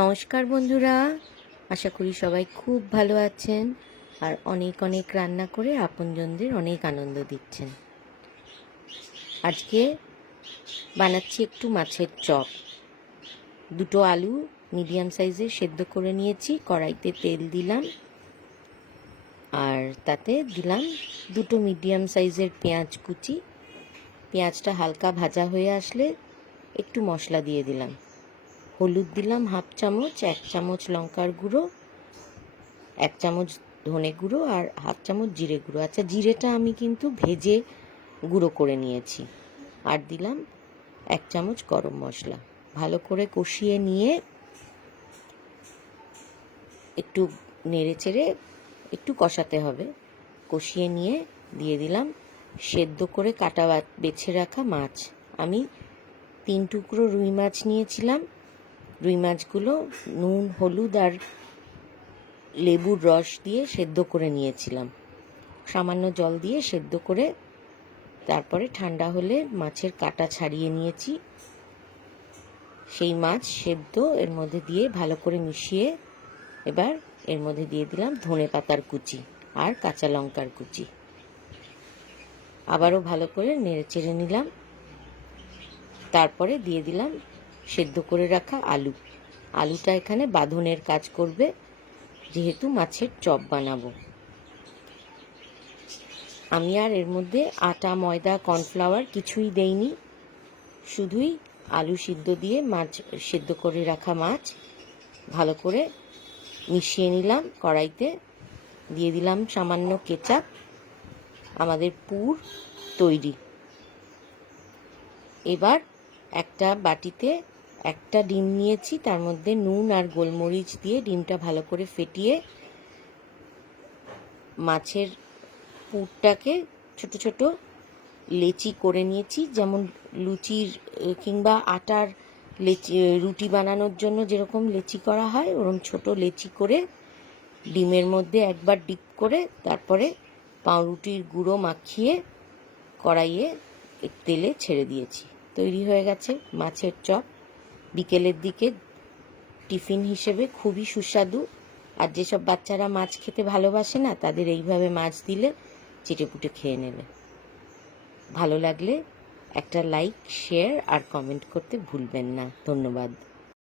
নমস্কার বন্ধুরা, আশা করি সবাই খুব ভালো আছেন আর অনেক অনেক রান্না করে আপনজনদের অনেক আনন্দ দিচ্ছেন। আজকে বানাচ্ছি একটু মাছের চপ। দুটো আলু মিডিয়াম সাইজের সেদ্ধ করে নিয়েছি, কড়াইতে তেল দিলাম আর তাতে দিলাম দুটো মিডিয়াম সাইজের পেঁয়াজ কুচি। পেঁয়াজটা হালকা ভাজা হয়ে আসলে একটু মশলা দিয়ে দিলাম। হলুদ দিলাম হাফ চামচ, 1 চামচ লঙ্কার গুঁড়ো, 1 চামচ ধনে গুঁড়ো আর হাফ চামচ জিরে গুঁড়ো। আচ্ছা, জিরেটা আমি কিন্তু ভেজে গুঁড়ো করে নিয়েছি। আর দিলাম 1 চামচ গরম মশলা। ভালো করে কষিয়ে নিয়ে একটু নেড়ে চেড়ে একটু কষাতে হবে। কষিয়ে নিয়ে দিয়ে দিলাম সেদ্ধ করে কাটা বেছে রাখা মাছ। আমি 3 টুকরো রুই মাছ নিয়েছিলাম। রুই মাছগুলো নুন, হলুদ আর লেবুর রস দিয়ে সেদ্ধ করে নিয়েছিলাম। সামান্য জল দিয়ে সেদ্ধ করে তারপরে ঠান্ডা হলে মাছের কাঁটা ছাড়িয়ে নিয়েছি। সেই মাছ সেদ্ধ এর মধ্যে দিয়ে ভালো করে মিশিয়ে এবার এর মধ্যে দিয়ে দিলাম ধনে পাতার কুচি আর কাঁচা লঙ্কার কুচি। আবারও ভালো করে নেড়ে চেড়ে নিলাম। তারপরে দিয়ে দিলাম সেদ্ধ করে রাখা আলু। আলুটা এখানে বাঁধনের কাজ করবে, যেহেতু মাছের চপ বানাবো। আমি আর এর মধ্যে আটা, ময়দা, কর্নফ্লাওয়ার কিছুই দেইনি, শুধুই আলু সিদ্ধ দিয়ে মাছ সেদ্ধ করে রাখা মাছ ভালো করে মিশিয়ে নিলাম। কড়াইতে দিয়ে দিলাম সামান্য কেচাপ। আমাদের পুর তৈরি। এবার একটা বাটিতে একটা ডিম নিয়েছি, তার মধ্যে নুন আর গোলমরিচ দিয়ে ডিমটা ভালো করে ফেটিয়ে মাছের পুরটাকে ছোট ছোট লেচি করে নিয়েছি। যেমন লুচির কিংবা আটার লেচি, রুটি বানানোর জন্য যেরকম লেচি করা হয়, ওরকম ছোট লেচি করে ডিমের মধ্যে একবার ডিপ করে তারপরে পাউরুটির গুঁড়ো মাখিয়ে কড়াইয়ে তেলে ছেড়ে দিয়েছি। তৈরি হয়ে গেছে মাছের চপ। বিকেলের দিকে টিফিন হিসেবে খুবই সুস্বাদু। আর যেসব বাচ্চারা মাছ খেতে ভালোবাসে না, তাদের এইভাবে মাছ দিলে চেটেপুটে খেয়ে নেবে। ভালো লাগলে একটা লাইক, শেয়ার আর কমেন্ট করতে ভুলবেন না। ধন্যবাদ।